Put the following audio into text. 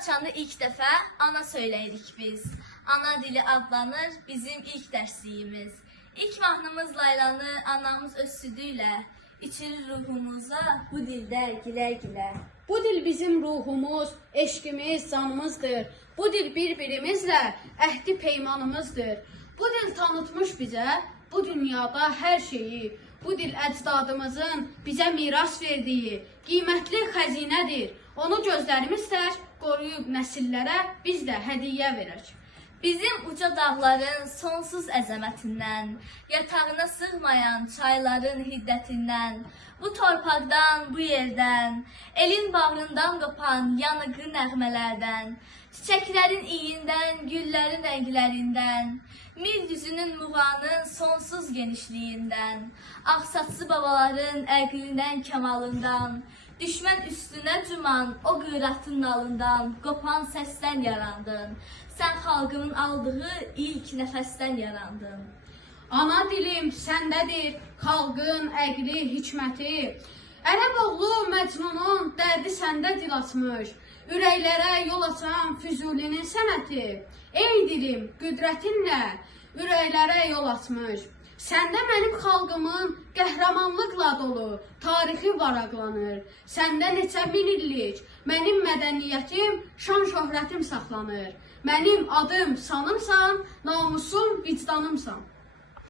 açanda ilk dəfə ana söyləyirik biz. Ana dili adlanır bizim ilk dərsliyimiz. İlk mahnımız Laylanı anamız öz südü ilə içirir ruhumuza bu dildə gülə-gülə. Bu dil bizim ruhumuz, eşkimiz, canımızdır. Bu dil bir-birimizlə əhdi peymanımızdır. Bu dil tanıtmış bizə bu dünyada hər şeyi. Bu dil əcdadımızın bizə miras verdiyi qiymətli xəzinədir. Onu gözlərimiz tək qoruyub nəsillərə biz də hədiyyə verək. Bizim uca dağların sonsuz əzəmətindən, yatağına sığmayan çayların hiddətindən, bu torpaqdan, bu yerdən, elin bağrından qopan yanıqlı nəğmələrdən, çiçəklərin iyindən, güllərin rənglərindən, mil düzünün muğanın sonsuz genişliyindən, ağsaçlı babaların əqlindən, kəmalından, düşmən üstünə cuman o qıyratın nalından, qopan səsdən yarandın. Sən xalqımın aldığı ilk nəfəsdən yarandın. Ana dilim səndədir, xalqın əqli, hikməti. Ərəb oğlu Məcnunun dərdi səndə dil açmış. Ürəklərə yol açan Füzulinin sənəti. Ey dilim, qüdrətinlə ürəklərə yol açmış. Səndə mənim xalqımın qəhrəmanlıqla dolu tarixi varaqlanır. Səndə neçə min illik mənim mədəniyyətim, şan şöhrətim saxlanır. Mənim adım sanımsan, namusum vicdanımsan.